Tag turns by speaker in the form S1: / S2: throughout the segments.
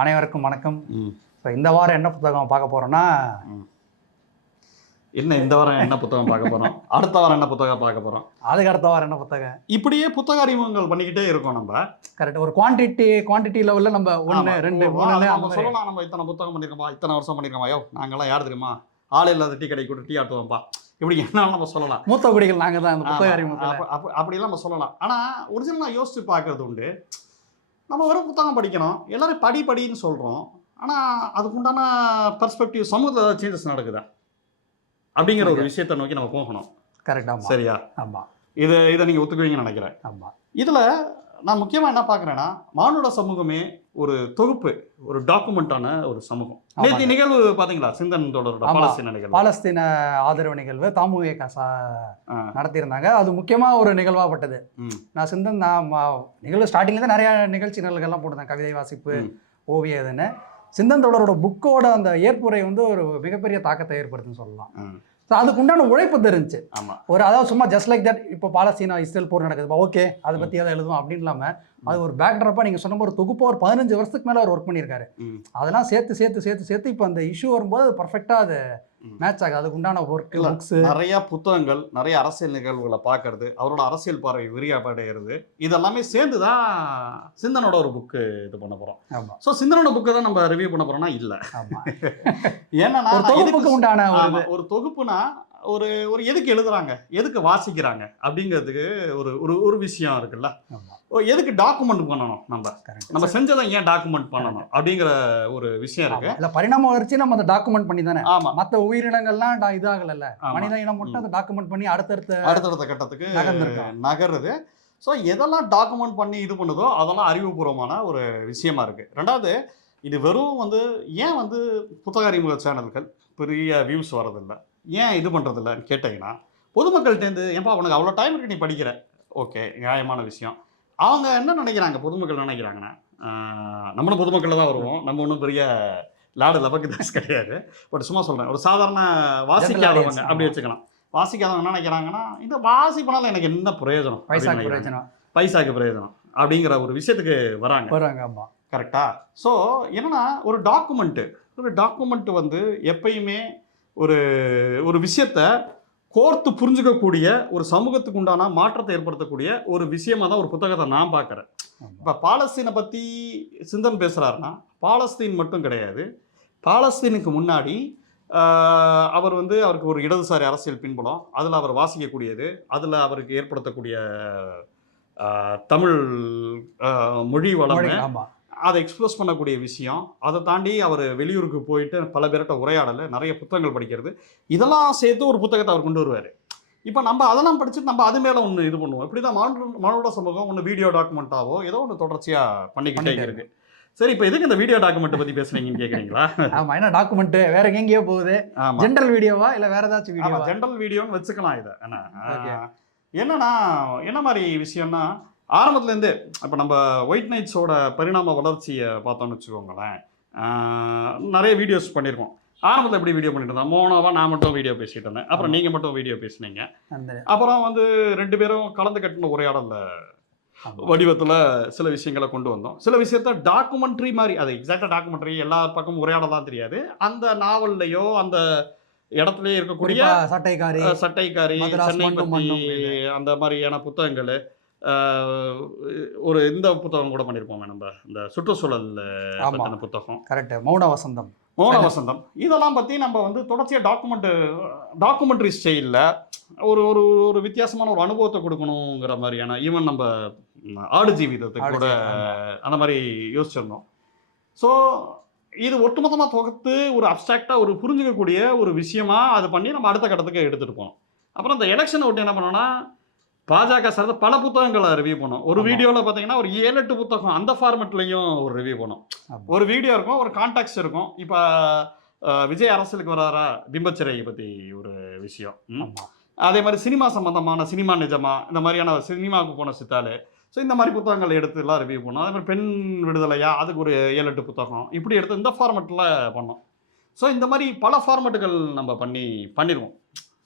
S1: அனைவருக்கும் வணக்கம். ஸோ இந்த வாரம் என்ன புத்தகம் பார்க்க போறோம்னா
S2: என்ன இந்த வாரம் என்ன புத்தகம் பார்க்க போறோம்? அடுத்த வாரம் என்ன புத்தகம் பார்க்க போறோம்?
S1: அதுக்கு அடுத்த வாரம் என்ன புத்தகம்?
S2: இப்படியே புத்தக அறிமுகங்கள் பண்ணிக்கிட்டே இருக்கோம் நம்ம.
S1: கரெக்ட் ஒரு குவான்டிட்டி குவான்டிட்டி லெவலில் நம்ம ஒன்று. ரெண்டு மூணு
S2: நம்ம. சொல்லலாம். நம்ம இத்தனை புத்தகம் பண்ணிருக்கோமா? இத்தனை வருஷம் பண்ணிருக்கோமா? யோ நாங்கெல்லாம் யார் தெரியுமா? ஆள் இல்லாத டீ கடை கூட டீ ஆட்டுவோம்ப்பா. இப்படி என்ன நம்ம சொல்லலாம்.
S1: மூத்த குடிகள் நாங்கள் தான்
S2: அப்படிலாம் நம்ம சொல்லலாம். ஆனா ஒரிஜினலாக யோசிச்சு பார்க்கறது உண்டு. நம்ம ஒரு புத்தகம் படிக்கிறோம் எல்லாரும் படி படின்னு சொல்றோம். ஆனா அதுக்குண்டான பெர்ஸ்பெக்டிவ் சமூகத்தில் சேஞ்சஸ் நடக்குதா? அப்படிங்கிற ஒரு விஷயத்தை நோக்கி நம்ம போகணும்.
S1: கரெக்ட் ஆமாம்
S2: சரியா?
S1: ஆமாம்
S2: இதை இதை நீங்க ஒத்துக்குவீங்கன்னு நினைக்கிறேன்.
S1: ஆமாம்
S2: இதுல நான் முக்கியமா என்ன பார்க்கறேன்னா மானுட சமூகமே ஒரு தொகுப்பு ஒரு டாக்குமெண்டான ஒரு சமூகம். நேற்று நிகழ்வு பாத்தீங்களா? சிந்தன் தொடரோட. பாலஸ்தீன நிகழ்வு.
S1: பாலஸ்தீன ஆதரவு நிகழ்வு தாமுக காசா நடத்தியிருந்தாங்க. அது முக்கியமாக ஒரு நிகழ்வாகப்பட்டது நான் சிந்தன் நான் நிகழ்வு ஸ்டார்டிங்ல தான் நிறைய நிகழ்ச்சி நிகழ்வுகள்லாம் போட்டிருந்தேன். கவிதை வாசிப்பு. ஓவியம் இதுன்னு. சிந்தன் தொடரோட புக்கோட அந்த ஏற்புரை வந்து ஒரு மிகப்பெரிய தாக்கத்தை ஏற்படுத்துன்னு சொல்லலாம். ஸோ அதுக்கு உண்டான உழைப்பு தெரிஞ்சு
S2: ஆமா.
S1: ஒரு அதாவது சும்மா ஜஸ்ட் லைக் தட் இப்போ பாலஸ்தீனா இஸ்ரேல் போர் நடக்குதுப்பா ஓகே அதை பற்றி எதாவது எழுதுவோம் அப்படின்னு இல்லாமல் அது ஒரு பேக்ட்ராப்பாக நீங்கள் சொன்ன ஒரு தொகுப்பா ஒரு பதினஞ்சு வருஷத்துக்கு மேலே அவர் ஒர்க் பண்ணியிருக்காரு. அதெல்லாம் சேர்த்து சேர்த்து சேர்த்து சேர்த்து இப்போ அந்த இஷ்யூ வரும்போது அது பர்ஃபெக்டாக அது. மேட்ச் ஆகுது. அதுக்கு உண்டான ஒர்க் புக்ஸ்
S2: நிறைய புத்தகங்கள் நிறைய அரசியல் நிகழ்வுகளை பார்க்கறது அவரோட அரசியல் பார்வை விரியாப்படைகிறது இதெல்லாமே சேர்ந்து தான் சிந்தனோட ஒரு புக்கு இது பண்ண போறோம்.
S1: ஆமாம்
S2: ஸோ சிந்தனோட புக்கை தான் நம்ம ரிவ்யூ பண்ண போறோம்னா இல்ல.
S1: ஆமாம்
S2: ஏன்னா
S1: ஒரு தொகுப்புக்கு உண்டான ஒரு
S2: தொகுப்புனா ஒரு ஒரு எதுக்கு எழுதுறாங்க? எதுக்கு வாசிக்கிறாங்க? அப்படிங்கிறதுக்கு ஒரு ஒரு ஒரு விஷயம் இருக்குல்ல. எதுக்கு டாக்குமெண்ட் பண்ணணும் நம்ம? நம்ம செஞ்சதை ஏன் டாக்குமெண்ட் பண்ணணும்? அப்படிங்கிற ஒரு விஷயம் இருக்கு.
S1: இல்லை பரிணாம வளர்ச்சி நம்ம அதை டாக்குமெண்ட் பண்ணி தானே?
S2: ஆமா.
S1: மற்ற உயிரினங்கள்லாம்
S2: ஆமா.
S1: மனித இனம் மட்டும் அதை டாக்குமெண்ட் பண்ணி அடுத்தடுத்த
S2: அடுத்தடுத்த கட்டத்துக்கு. நகருது. ஸோ எதெல்லாம் டாக்குமெண்ட் பண்ணி இது பண்ணுதோ அதெல்லாம் அறிவுபூர்வமான ஒரு விஷயமா இருக்கு. ரெண்டாவது இது வெறும் வந்து ஏன் வந்து புத்தக அறிமுக சேனல்கள் பெரிய வியூஸ் வரதில்லை ஏன் இது பண்ணுறதில்லன்னு கேட்டிங்கன்னா பொதுமக்கள்கிட்டேருந்து ஏன்பா உனக்கு அவ்வளோ டைம் இருக்கு நீ படிக்கிற? ஓகே நியாயமான விஷயம். அவங்க என்ன நினைக்கிறாங்க? பொதுமக்கள் நினைக்கிறாங்கன்னா நம்மளும் பொதுமக்களில் தான் வருவோம். நம்ம ஒன்றும் பெரிய லாடு லபக்கு தாஸ் கிடையாது. பட் சும்மா சொல்கிறேன் ஒரு சாதாரண வாசிக்காதவங்க அப்படி வச்சுக்கலாம். வாசிக்காதவங்க என்ன நினைக்கிறாங்கன்னா இந்த வாசிப்பனால எனக்கு என்ன பிரயோஜனம்?
S1: பைசாக்கு. பிரயோஜனம்.
S2: பைசாக்கு பிரயோஜனம் அப்படிங்கிற ஒரு விஷயத்துக்கு வராங்க.
S1: வருவாங்க ஆமா.
S2: கரெக்டா ஸோ என்னன்னா ஒரு டாக்குமெண்ட்டு ஒரு டாக்குமெண்ட் வந்து எப்பயுமே ஒரு ஒரு விஷயத்த கோர்த்து புரிஞ்சுக்கக்கூடிய ஒரு சமூகத்துக்கு உண்டான மாற்றத்தை ஏற்படுத்தக்கூடிய ஒரு விஷயமா தான் ஒரு புத்தகத்தை நான் பார்க்குறேன். இப்போ பாலஸ்தீனை பற்றி சிந்தன் பேசுகிறாருன்னா பாலஸ்தீன் மட்டும் கிடையாது. பாலஸ்தீனுக்கு முன்னாடி அவர் வந்து அவருக்கு ஒரு இடதுசாரி அரசியல் பின்புலம் அதில் அவர் வாசிக்கக்கூடியது அதில் அவருக்கு ஏற்படுத்தக்கூடிய தமிழ் மொழி வளமை அதை எக்ஸ்பிரஸ் பண்ணக்கூடிய விஷயம். அதை தாண்டி அவர் வெளியூருக்கு போயிட்டு பல பேர்கிட்ட உரையாடல் நிறைய புத்தகங்கள் படிக்கிறது. இதெல்லாம் சேர்த்து ஒரு புத்தகத்தை அவர் கொண்டு வருவார். இப்போ நம்ம அதெல்லாம் படிச்சுட்டு நம்ம அது மேலே ஒன்று இது பண்ணுவோம். இப்படி தான் மாணவ மாணவரோட சமூகம் ஒன்று வீடியோ டாக்குமெண்ட்டாவோ ஏதோ ஒன்று தொடர்ச்சியாக பண்ணிக்கிட்டே இருக்கு. சரி இப்போ எதுக்கு இந்த வீடியோ டாக்குமெண்ட் பற்றி பேசுறீங்கன்னு கேட்குறீங்களா
S1: ஆமா என்ன டாக்குமெண்ட் வேற எங்கேயோ போகுது.
S2: ஆமாம்
S1: ஜென்ரல் வீடியோவா இல்ல வேற ஏதாச்சும்
S2: ஆமாம்
S1: வீடியோவா
S2: ஜென்ரல் வீடியோன்னு வச்சுக்கலாம் இதை. என்ன? என்னன்னா என்ன மாதிரி விஷயம்னா ஆரம்பத்துலேருந்தே இப்போ நம்ம ஒயிட் நைட்ஸோட பரிணாம வளர்ச்சியை பார்த்தோம்னு வச்சுக்கோங்களேன் நிறைய வீடியோஸ் பண்ணியிருக்கோம் ஆரம்பத்தில் எப்படி வீடியோ பண்ணிட்டு இருந்தோம் மோனோவா நான் மட்டும் வீடியோ பேசிட்டு இருந்தேன் அப்புறம். நீங்கள் மட்டும் வீடியோ பேசுனீங்க அப்புறம் வந்து ரெண்டு பேரும் கலந்து கட்டின உரையாடல. வடிவத்தில் சில விஷயங்களை கொண்டு வந்தோம் சில விஷயத்த டாக்குமெண்ட்ரி மாதிரி அது எக்ஸாக்டாக டாக்குமெண்ட்ரி எல்லா பக்கமும் உரையாடலாம் தெரியாது அந்த நாவல்லையோ அந்த இடத்துலயே இருக்கக்கூடிய
S1: சட்டைக்காரி
S2: சட்டைக்காரி சென்னை. அந்த மாதிரியான புத்தகங்கள் ஒரு இந்த புத்தகம் கூட பண்ணியிருப்போம் நம்ம. இந்த சுற்றுச்சூழல். பற்றின புத்தகம்.
S1: கரெக்ட். மௌன வசந்தம்.
S2: மௌன வசந்தம். இதெல்லாம் பற்றி நம்ம வந்து தொடர்ச்சியாக டாக்குமெண்ட் டாக்குமெண்ட்ரி ஸ்டைலில் ஒரு ஒரு ஒரு வித்தியாசமான ஒரு அனுபவத்தை கொடுக்கணுங்கிற மாதிரியான ஈவன் நம்ம ஆடு ஜீவிதத்துக்கு கூட அந்த மாதிரி யோசிச்சிருந்தோம். ஸோ இது ஒட்டுமொத்தமாக தொகுத்து ஒரு அப்டாக்டாக ஒரு புரிஞ்சுக்கக்கூடிய ஒரு விஷயமா அது பண்ணி நம்ம அடுத்த கட்டத்துக்கு எடுத்துகிட்டு போனோம் அப்புறம் இந்த எலெக்ஷனை விட்டு என்ன பண்ணோம்னா பாஜக சார்ந்த பல புத்தகங்களை ரிவ்யூ பண்ணோம். ஒரு. வீடியோவில் பார்த்தீங்கன்னா ஒரு ஏழு எட்டு புத்தகம் அந்த ஃபார்மெட்லையும் ஒரு ரிவ்யூ பண்ணோம். ஒரு வீடியோ இருக்கும் ஒரு கான்டாக்ட்ஸ் இருக்கும். இப்போ விஜய் அரசியலுக்கு வராரா? பிம்பச்சிறையை பற்றி ஒரு விஷயம். அதே மாதிரி சினிமா சம்பந்தமான சினிமா நிஜமா இந்த மாதிரியான சினிமாவுக்கு போன சித்தாலு ஸோ இந்த மாதிரி புத்தகங்கள் எடுத்து எல்லாம் ரிவ்யூ பண்ணோம். அதே மாதிரி பெண் விடுதலையா? அதுக்கு ஒரு ஏழு எட்டு புத்தகம். இப்படி எடுத்து இந்த ஃபார்மெட்டில் பண்ணோம். ஸோ இந்த மாதிரி பல ஃபார்மெட்டுகள் நம்ம பண்ணி பண்ணிடுவோம்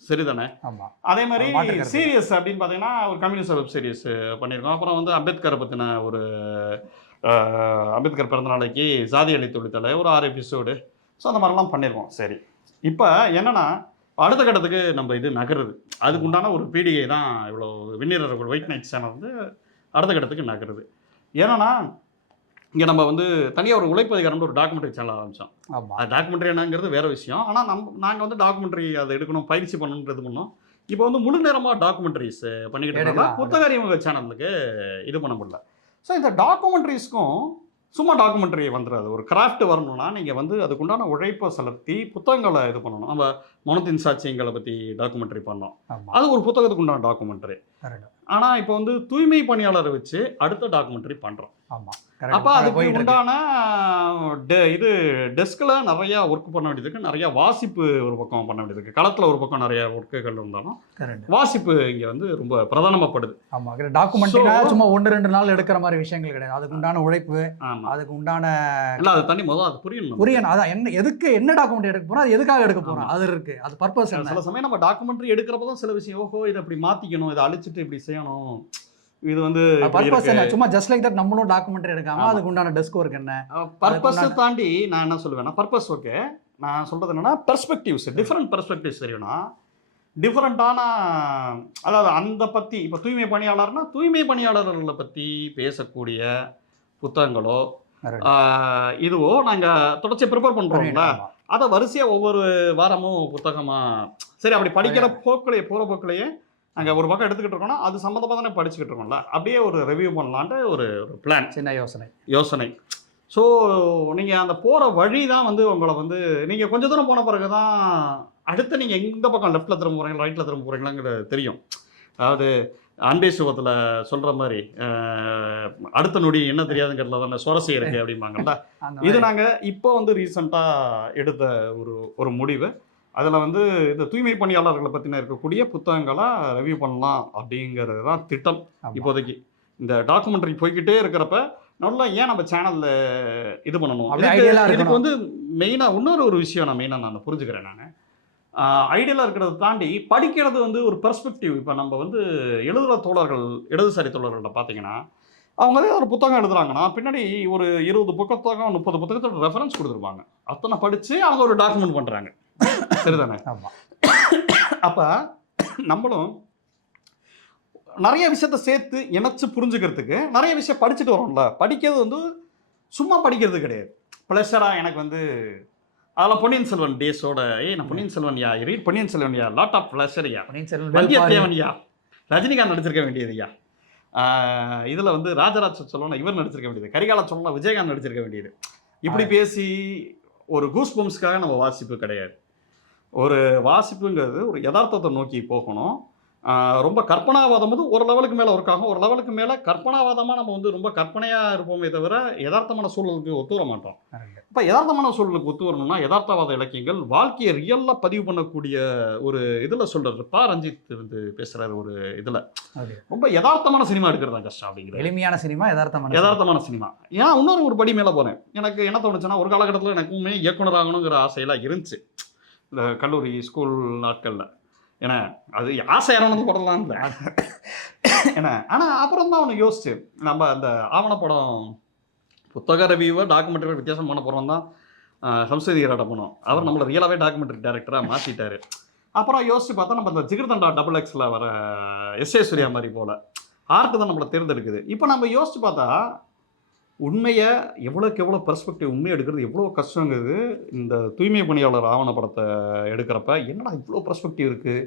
S2: சரிதானே?
S1: ஆமா.
S2: அதே மாதிரி. சீரியஸ் அப்படின்னு பார்த்தீங்கன்னா ஒரு கம்யூனிஸ்ட் வெப் சீரிஸ் பண்ணியிருக்கோம். அப்புறம் வந்து அம்பேத்கரை பற்றின ஒரு அம்பேத்கர் பிறந்த நாளைக்கு சாதி அளித்து ஒழித்தலை ஒரு ஆறு எபிசோடு ஸோ அந்த மாதிரிலாம் பண்ணியிருக்கோம். சரி. இப்போ என்னன்னா அடுத்த கட்டத்துக்கு நம்ம இது நகருது. அதுக்கு உண்டான ஒரு பீடிகை தான் இவ்வளோ விண்ணீரர்கள் ஒயிட் நைட் சேனல் வந்து அடுத்த கட்டத்துக்கு நகருது. ஏன்னா இங்கே நம்ம வந்து தனியாக ஒரு உழைப்பதிகாரம்னு ஒரு டாக்குமெண்ட்ரி சேனல் ஆரம்பித்தோம் அது டாக்குமெண்ட்ரி என்னங்கிறது வேற விஷயம். ஆனால் நம்ம நாங்கள் வந்து டாக்குமெண்ட்ரி அதை எடுக்கணும் பயிற்சி பண்ணணுன்றது பண்ணோம். இப்போ வந்து முழு நேரமாக டாக்குமெண்ட்ரிஸ் பண்ணிக்கிட்டு இருக்கோம்
S1: எடுக்கலாம்.
S2: புத்தக அறிமுக சேனலுக்கு இது பண்ண முடியல. ஸோ இந்த டாக்குமெண்ட்ரிஸ்க்கும் சும்மா டாக்குமெண்ட்ரி வந்துடாது. ஒரு கிராஃப்ட் வரணும்னா நீங்கள் வந்து அதுக்குண்டான உழைப்பை செலுத்தி புத்தகங்களை இது பண்ணணும். நம்ம மனத்தின் சாட்சியங்களை பற்றி டாக்குமெண்ட்ரி பண்ணோம். அது ஒரு புத்தகத்துக்கு உண்டான டாக்குமெண்ட்ரி. ஆனால் இப்போ வந்து தூய்மை பணியாளரை வச்சு அடுத்த டாக்குமெண்ட்ரி பண்ணுறோம்
S1: ஆமா.
S2: அப்போ. அதுக்கு. உண்டான இது டெஸ்கில் நிறைய ஒர்க் பண்ண வேண்டியது நிறைய வாசிப்பு ஒரு பக்கம் பண்ண வேண்டியது இருக்கு. களத்தில் ஒரு பக்கம் நிறைய ஒர்க்குகள் இருந்தாலும். வாசிப்பு இங்கே வந்து ரொம்ப பிரதானமாகப்படுது
S1: ஆமா டாக்குமெண்ட்னா
S2: So-
S1: சும்மா ஒன்று ரெண்டு நாள் எடுக்கிற மாதிரி விஷயங்கள் கிடையாது. அதுக்கு உண்டான உழைப்பு
S2: ஆமாம்
S1: அதுக்கு உண்டான
S2: இல்லை அது தண்ணி முதல் அது புரியணும்.
S1: புரியணும். அதான் என்ன எதுக்கு என்ன டாக்குமெண்ட் எடுக்க போறோம் அது எதுக்காக எடுக்க
S2: ஆமா.
S1: அது இருக்கு. அது பர்பஸ்
S2: சில சமயம் நம்ம டாக்குமெண்ட்ரி எடுக்கிறப்ப தான் சில விஷயம் ஓஹோ இதை இப்படி மாற்றிக்கணும் இதை அழிச்சிட்டு இப்படி செய்யணும். இது வந்து
S1: பர்பஸ். என்ன சும்மா ஜஸ்ட் லைக் தட் நம்மளும் டாக்குமெண்ட் எடுக்காம. அதுக்கு உண்டான டெஸ்க் ஒர்க் என்ன
S2: பர்பஸ் தாண்டி நான் என்ன சொல்லுவேன்னா பர்பஸ் ஓகே நான் சொல்றது என்னன்னா பெர்ஸ்பெக்டிவ்ஸ் டிஃப்ரெண்ட் பெர்ஸ்பெக்டிவ்ஸ் தெரியும்னா டிஃப்ரெண்ட்டான அதாவது அந்த பற்றி இப்போ தூய்மை பணியாளர்னா தூய்மை பணியாளர்களை பற்றி பேசக்கூடிய புத்தகங்களோ இதுவோ நாங்கள் தொடர்ச்சி ப்ரிப்பேர் பண்ணுறோம்ல. அதை வரிசையாக ஒவ்வொரு வாரமும் புத்தகமாக சரி அப்படி படிக்கிற போக்கிலேயே போகிற போக்கிலேயே நாங்கள் ஒரு பக்கம் எடுத்துக்கிட்டு இருக்கோம்னா அது சம்மந்தமாக தானே படிச்சுக்கிட்டு இருக்கோம்ல. அப்படியே ஒரு ரிவ்யூ பண்ணலான்ட்டு ஒரு ஒரு பிளான்
S1: சின்ன யோசனை.
S2: யோசனை. ஸோ நீங்கள் அந்த போகிற வழி தான் வந்து உங்களை வந்து நீங்கள் கொஞ்ச தூரம் போன பிறகு தான் அடுத்து நீங்கள் எந்த பக்கம் லெஃப்ட்டில் திரும்ப போகிறீங்களா ரைட்டில் திரும்ப போகிறீங்களாங்கிறது தெரியும். அதாவது அன்பே சுகத்தில் சொல்கிற மாதிரி அடுத்த நொடி என்ன தெரியாதுங்கிறதுல தானே சுவாரஸ்யம் இருக்குது அப்படிம்பாங்கல்ல. இது. நாங்கள் இப்போ வந்து ரீசெண்டாக எடுத்த ஒரு ஒரு முடிவு. அதில் வந்து இந்த தூய்மை பணியாளர்களை பற்றின இருக்கக்கூடிய புத்தகங்களை ரிவ்யூ பண்ணலாம் அப்படிங்கிறது தான் திட்டம். இப்போதைக்கு. இந்த டாக்குமெண்ட்ரி போய்க்கிட்டே இருக்கிறப்ப நல்லா ஏன் நம்ம சேனல்ல இது பண்ணணும்? இதுக்கு-. வந்து மெயினாக இன்னொரு ஒரு விஷயம் நான் மெயினாக நான் புரிஞ்சுக்கிறேன் நான். ஐடியலாக இருக்கிறத தாண்டி படிக்கிறது வந்து ஒரு பெர்ஸ்பெக்டிவ் இப்போ நம்ம வந்து எழுதுகிற தோழர்கள் இடதுசாரி தோழர்கள்ட்ட பார்த்தீங்கன்னா அவங்க ஒரு புத்தகம் எழுதுறாங்கன்னா பின்னாடி ஒரு இருபது புத்தகம் முப்பது புத்தகத்தோட ரெஃபரன்ஸ் கொடுத்துருப்பாங்க. அத்தனை படித்து அவங்க ஒரு டாக்குமெண்ட் பண்ணுறாங்க சரிதானே?
S1: ஆமா.
S2: அப்போ நம்மளும் நிறைய விஷயத்த சேர்த்து இணைச்சு புரிஞ்சுக்கிறதுக்கு நிறைய விஷயம் படிச்சுட்டு வரோம்ல. படிக்கிறது வந்து சும்மா படிக்கிறது கிடையாது. ப்ளஷராக எனக்கு வந்து அதெல்லாம் பொன்னியின் செல்வன் டேஸோட ஏய் நான் பொன்னியின் செல்வன் யா read Ponniyin Selvan yeah lot of pleasure யா
S1: பொன்னியின் செல்வன்
S2: வந்தியத்தேவன் யா ரஜினிகாந்த் நடிச்சிருக்க வேண்டியது யா இதில் வந்து ராஜராஜ சொல்லணும் இவர் நடிச்சிருக்க வேண்டியது. கரிகால சொல்லணும் விஜயகாந்த் நடிச்சிருக்க வேண்டியது. இப்படி பேசி ஒரு கூஸ் பம்ப்ஸ்க்காக நம்ம வாசிப்பு கிடையாது. ஒரு வாசிப்புங்கிறது ஒரு யதார்த்தத்தை நோக்கி போகணும். ரொம்ப கற்பனாவாதம் வந்து ஒரு லெவலுக்கு மேலே ஒர்க் ஆகும். ஒரு லெவலுக்கு மேலே கற்பனாவாதமாக நம்ம வந்து ரொம்ப கற்பனையாக இருப்போமே தவிர யதார்த்தமான சூழலுக்கு ஒத்து வர மாட்டோம். இப்போ யதார்த்தமான சூழலுக்கு ஒத்து வரணும்னா யதார்த்தவாத இலக்கியங்கள் வாழ்க்கையை ரியலாக பதிவு பண்ணக்கூடிய ஒரு இதில் சொல்கிறாரு பா. ரஞ்சித் வந்து பேசுகிறாரு ஒரு இதில். ரொம்ப யதார்த்தமான சினிமா எடுக்கிறது கஷ்டம் அப்படிங்கிறது
S1: எளிமையான சினிமா யதார்த்தமான
S2: யதார்த்தமான சினிமா. ஏன் இன்னொரு ஒரு படி மேலே போனேன் எனக்கு என்ன தோணுச்சுன்னா ஒரு காலகட்டத்தில் எனக்குமே இயக்குனர் ஆகணுங்கிற ஆசையெல்லாம் இருந்துச்சு. இந்த கல்லூரி ஸ்கூல் நாட்களில். ஏன்னா அது ஆசை இறந்து போடலாம் இல்லை. ஏன்னா ஆனால் அப்புறம் தான் ஒன்று யோசிச்சு. நம்ம அந்த ஆவணப்படம் புத்தக ரிவியூவை டாக்குமெண்ட்ரி வித்தியாசம் பண்ண போகிறோம் தான் சம்ஸ்கிருதி ராட்ட போனோம் அவர் நம்மளை ரியலாகவே டாக்குமெண்ட்ரி டேரக்டராக மாற்றிட்டாரு அப்புறம் யோசிச்சு பார்த்தா நம்ம இந்த ஜிகிர்தண்டா டபுள் எக்ஸில் வர எஸ் ஏ சூர்யா மாதிரி போல் ஆர்ட் தான் நம்மளை தேர்ந்தெடுக்குது. இப்போ நம்ம யோசிச்சு பார்த்தா உண்மையை எவ்வளோக்கு எவ்வளோ பெர்ஸ்பெக்டிவ் உண்மையை எடுக்கிறது எவ்வளோ கஷ்டங்கிறது இந்த தூய்மை பணியாளர் ஆவணப்படத்தை எடுக்கிறப்ப என்னடா இவ்வளோ பெர்ஸ்பெக்டிவ் இருக்குது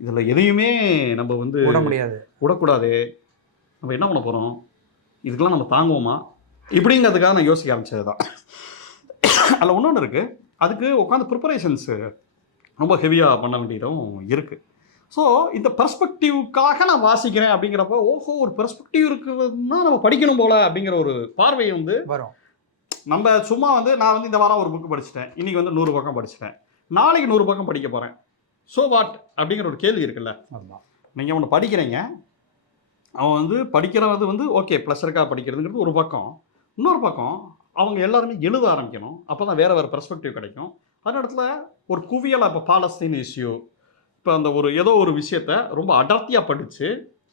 S2: இதில் எதையுமே நம்ம வந்து
S1: விட முடியாது.
S2: விடக்கூடாது நம்ம என்ன பண்ண போகிறோம் இதுக்கெல்லாம் நம்ம தாங்குவோமா? இப்படிங்கிறதுக்காக நான் யோசிக்க ஆரம்பிச்சது தான் அதில் இன்னொன்று இருக்குது அதுக்கு உட்காந்து ப்ரிப்பரேஷன்ஸு ரொம்ப ஹெவியாக பண்ண வேண்டியதும் இருக்குது ஸோ இந்த பெர்ஸ்பெக்டிவ்க்காக நான் வாசிக்கிறேன் அப்படிங்கிறப்ப ஓஹோ ஒரு பெர்ஸ்பெக்டிவ் இருக்கிறதுனா நம்ம படிக்கணும் போல அப்படிங்கிற ஒரு பார்வை வந்து
S1: வரும்.
S2: நம்ம சும்மா வந்து நான் வந்து இந்த வாரம் ஒரு புக்கு படிச்சிட்டேன். இன்னைக்கு வந்து நூறு பக்கம் படிச்சிட்டேன். நாளைக்கு நூறு பக்கம் படிக்க போகிறேன் ஸோ வாட் அப்படிங்கிற ஒரு கேள்வி இருக்குல்ல.
S1: ஆமா.
S2: நீங்கள் ஒன்று படிக்கிறீங்க. அவன் வந்து படிக்கிறது வந்து ஓகே ப்ளஸருக்காக படிக்கிறதுங்கிறது ஒரு பக்கம். இன்னொரு பக்கம் அவங்க எல்லாருமே எழுத ஆரம்பிக்கணும். அப்போ தான் வேறு வேறு பெர்ஸ்பெக்டிவ் கிடைக்கும். அதே இடத்துல ஒரு குவியலாக இப்போ பாலஸ்தீன் இஷ்யூ இப்போ அந்த ஒரு ஏதோ ஒரு விஷயத்த ரொம்ப அடர்த்தியா படிச்சு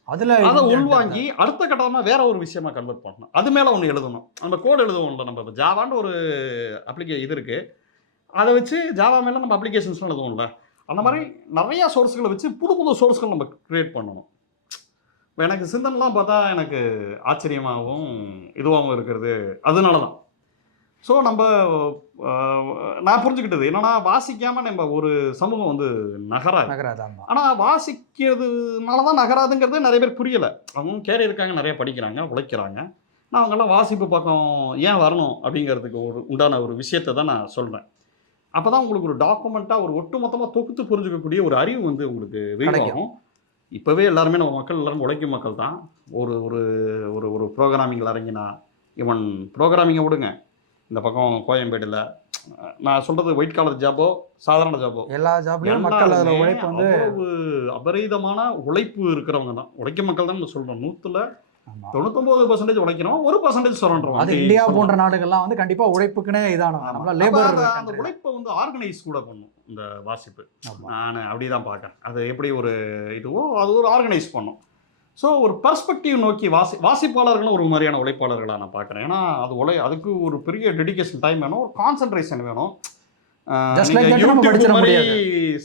S1: அதுல
S2: அதை உள்வாங்கி அடுத்த கட்டமா வேற ஒரு விஷயமா கன்வெர்ட் பண்ணணும். அது மேல ஒன்று எழுதணும். நம்ம கோட் எழுதுவோம்ல நம்ம ஜாவான்னு ஒரு அப்ளிகே இது இருக்கு. அதை வச்சு ஜாவா மேல நம்ம அப்ளிகேஷன்ஸ்லாம் எழுதுவோம்ல. அந்த மாதிரி நிறைய சோர்ஸ்களை வச்சு புது புது சோர்ஸ்கள் நம்ம கிரியேட் பண்ணணும். இப்போ எனக்கு சிந்தனைலாம் பார்த்தா எனக்கு ஆச்சரியமாகவும் இதுவாகவும் இருக்கிறது. அதனால தான் ஸோ நம்ம நான் புரிஞ்சுக்கிட்டது என்னன்னா வாசிக்காம நம்ம ஒரு சமூகம் வந்து நகராது.
S1: நகராது
S2: ஆனால் வாசிக்கிறதுனால தான் நகராதுங்கிறது நிறைய பேர் புரியலை. அவங்க கேரி இருக்காங்க நிறைய படிக்கிறாங்க உழைக்கிறாங்க. நான் அவங்கெல்லாம் வாசிப்பு பக்கம் ஏன் வரணும் அப்படிங்கிறதுக்கு ஒரு உண்டான ஒரு விஷயத்தை தான் நான் சொல்கிறேன் அப்போ தான் உங்களுக்கு ஒரு டாக்குமெண்ட்டாக ஒரு ஒட்டுமொத்தமாக தொகுத்து புரிஞ்சுக்கக்கூடிய ஒரு அறிவு வந்து உங்களுக்கு வெளியாகும் இப்போவே எல்லாருமே நம்ம மக்கள் எல்லாரும் உழைக்கும் மக்கள் தான். ஒரு ஒரு ஒரு ஒரு ப்ரோக்ராமிங்கில் இறங்கினா இவன் ப்ரோக்ராமிங்கை விடுங்க. இந்த பக்கம் கோயம்பேடில். நான் சொல்கிறது ஒயிட் காலர் ஜாபோ சாதாரண ஜாபோ
S1: எல்லா ஜாப்லயும் மக்கள் அதுல உழைப்பு வந்து
S2: அபரீதமான உழைப்பு இருக்கிறவங்க தான். உழைக்கும் மக்கள் தான் நம்ம சொல்றோம். நூத்துல
S1: ஆமா.
S2: தொண்ணூத்தொன்பது பர்சன்டேஜ் உழைக்கிறோம். ஒரு பர்சன்டேஜ் சொல்றோம்
S1: அது இந்தியா போன்ற நாடுகள்லாம் வந்து கண்டிப்பா உழைப்புக்குன்னே இதானவங்க நம்மள லேபர்
S2: அந்த உழைப்பை வந்து ஆர்கனைஸ் கூட பண்ணும். இந்த வாசிப்பு. நான் அப்படிதான் பார்க்கறேன். அது எப்படி ஒரு இதுவோ அது ஒரு ஆர்கனைஸ் பண்ணும். ஸோ ஒரு பர்ஸ்பெக்டிவ் நோக்கி வாசி வாசிப்பாளர்களும் ஒரு மாதிரியான உழைப்பாளர்களாக நான் பார்க்குறேன். ஏன்னா அது உழை அதுக்கு ஒரு பெரிய டெடிகேஷன் டைம் வேணும் ஒரு கான்சன்ட்ரேஷன் வேணும். யூடியூப் மாதிரி.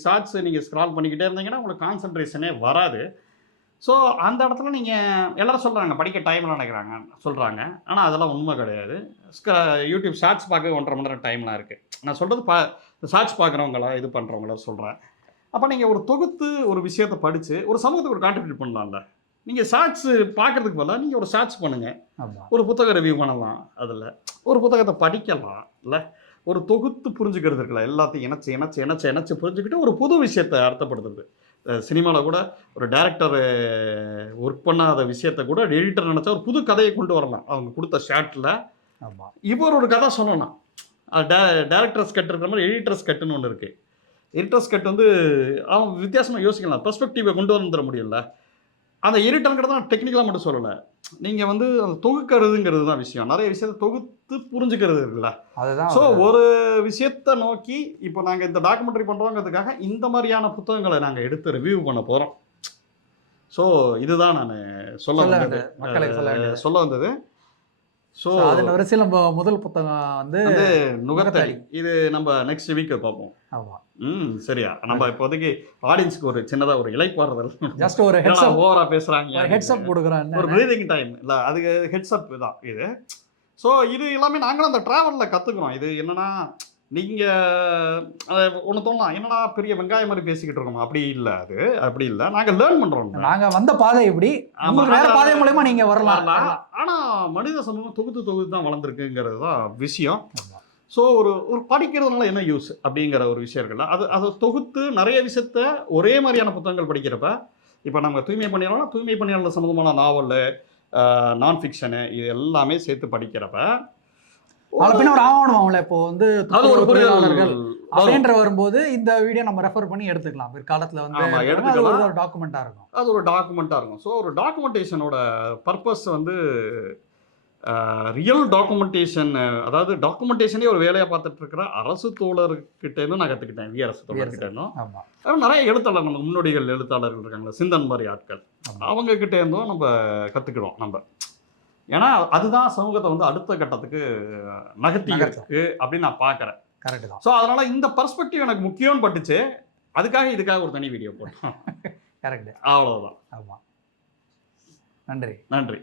S2: ஷார்ட்ஸ் நீங்கள் ஸ்க்ரால் பண்ணிக்கிட்டே இருந்தீங்கன்னா உங்களுக்கு கான்சன்ட்ரேஷனே வராது. ஸோ அந்த இடத்துல நீங்கள் எல்லாரும் சொல்கிறாங்க படிக்க டைம்லாம் நினைக்கிறாங்க சொல்கிறாங்க ஆனால் அதெல்லாம் உண்மை கிடையாது. யூடியூப் ஷார்ட்ஸ் பார்க்க ஒன்றரை மணி நேரம் டைம்லாம் இருக்குது நான் சொல்கிறது பா ஷார்ட்ஸ் பார்க்குறவங்களா இது பண்ணுறவங்களா சொல்கிறேன் அப்போ நீங்கள் ஒரு தொகுத்து ஒரு விஷயத்தை படித்து ஒரு சமூகத்துக்கு ஒரு கான்ட்ரிபியூட் பண்ணலாம்ல. நீங்கள் ஷார்ட்ஸ் பார்க்கறதுக்கு பதிலாக நீங்கள் ஒரு ஷார்ட்ஸ் பண்ணுங்கள் ஒரு புத்தக ரிவ்யூ பண்ணலாம் அதில். ஒரு புத்தகத்தை படிக்கலாம் இல்லை? ஒரு தொகுத்து புரிஞ்சுக்கிறது இருக்குல்ல எல்லாத்தையும் இணைச்சு இணைச்சு இணைச்சு இணைச்சு புரிஞ்சுக்கிட்டு ஒரு புது விஷயத்தை அர்த்தப்படுத்துறது. சினிமாவில் கூட ஒரு டேரக்டர் ஒர்க் பண்ணாத விஷயத்தை கூட எடிட்டர் நினச்சா ஒரு புது கதையை கொண்டு வரலாம். அவங்க கொடுத்த
S1: ஆமா.
S2: இவர் ஒரு கதை சொல்லலாம் டேரக்டர்ஸ் கட் இருக்கிற மாதிரி எடிட்டர்ஸ் கட்டுன்னு ஒன்று இருக்குது எடிட்டர்ஸ் கட் வந்து அவன் வித்தியாசமாக யோசிக்கலாம். பெர்ஸ்பெக்டிவை கொண்டு வந்துட முடியல அந்த எடிட்டருங்கிறது நான் டெக்னிக்கலாக மட்டும் சொல்லலை. நீங்கள் வந்து அந்த தொகுக்கிறதுங்கிறது தான் விஷயம். நிறைய விஷயத்தை தொகுத்து புரிஞ்சுக்கிறது இருக்குல்ல.
S1: அதுதான்
S2: ஸோ
S1: ஒரு-
S2: விஷயத்தை நோக்கி இப்போ நாங்கள் இந்த டாக்குமெண்ட்ரி பண்ணுறோங்கிறதுக்காக இந்த மாதிரியான புத்தகங்களை நாங்கள் எடுத்து ரிவ்யூ பண்ண போகிறோம் ஸோ இதுதான் நான் சொல்ல வந்தது.
S1: சொல்ல
S2: வந்தது. ஸோ
S1: அதுல வரிசையில் நம்ம முதல் புத்தகம் வந்து
S2: நுகத்தடி. இது நம்ம நெக்ஸ்ட் வீக் பார்ப்போம்.
S1: ஆமா.
S2: ம் சரியா. நம்ம இப்போதைக்கு ஆடியன்ஸ்க்கு ஒரு சின்னதா ஒரு இலைப்பாறுதல்
S1: ஜஸ்ட் ஒரு ஹெட்ஸ் அப்
S2: ஓவரா பேசுறாங்க?
S1: ஹெட்ஸ் அப் கொடுக்குறேன்.
S2: ஒரு ப்ரீதிங் டைம் இல்ல அதுக்கு ஹெட்ஸ் அப் தான் இது. ஸோ இது எல்லாமே நாங்களும் அந்த டிராவல்ல கத்துக்கிறோம். இது என்னன்னா நீங்க ஒன்று தோணலாம் என்னடா பெரிய வெங்காயம் மாதிரி பேசிக்கிட்டு இருக்கோம்? அப்படி இல்லை அது. அப்படி இல்லை. நாங்க லேர்ன் பண்றோம்
S1: நாங்க வந்த பாதை உங்களுக்கு வேற பாதை மூலயமா நீங்க வரலாம்.
S2: வரலாம். ஆனா மனித சமூகம் தொகுத்து தொகுத்து தான் வளர்ந்துருக்குங்கிறது தான் விஷயம். ஸோ ஒரு ஒரு படிக்கிறதுனால என்ன யூஸ் அப்படிங்கிற ஒரு விஷயம் இருக்குல்ல. அது அதை தொகுத்து நிறைய விஷயத்த ஒரே மாதிரியான புத்தகங்கள் படிக்கிறப்ப இப்போ நம்ம தூய்மை பணியாளர் தூய்மை பணியாளர் சம்மந்தமான நாவல் நான் ஃபிக்ஷனு இது எல்லாமே சேர்த்து படிக்கிறப்ப
S1: பின்ன ஒரு ஆவணம் அவங்கள இப்போ வந்து
S2: ஒரு வரும்.
S1: அப்படின்ற வரும்போது இந்த வீடியோ நம்ம ரெஃபர் பண்ணி எடுத்துக்கலாம். பிற்காலத்துல வந்து
S2: எடுத்துக்கலாம்.
S1: ஒரு டாக்குமெண்டா இருக்கும்.
S2: அது ஒரு டாக்குமெண்ட்டாக இருக்கும். ஸோ ஒரு டாக்குமெண்டேஷனோட பர்பஸ் வந்து ரியல் டாக்குமெண்டேஷன் அதாவது டாக்குமெண்டேஷனே ஒரு வேலையாக பார்த்துட்டு இருக்கிற அரசு தோழர்கிட்டேருந்து நான் கற்றுக்கிட்டேன் வி அரசு தோழர்கிட்டேருந்தும். நிறைய எழுத்தாளர் நம்ம முன்னோடிகள் எழுத்தாளர்கள் இருக்காங்களா சிந்தன் மாதிரி ஆட்கள். அவங்க கிட்ட இருந்தும் நம்ம கற்றுக்கிறோம் நம்ம. ஏன்னா அதுதான் சமூகத்தை வந்து அடுத்த கட்டத்துக்கு நகர்த்தி. இருக்கு அப்படின்னு நான் பார்க்குறேன்.
S1: கரெக்ட் தான்.
S2: ஸோ அதனால இந்த பர்ஸ்பெக்டிவ் எனக்கு முக்கியம்னு பட்டுச்சு. அதுக்காக இதுக்காக ஒரு தனி வீடியோ போட்டோம்.
S1: கரெக்ட்
S2: அவ்வளவுதான்.
S1: ஆமா. நன்றி.
S2: நன்றி.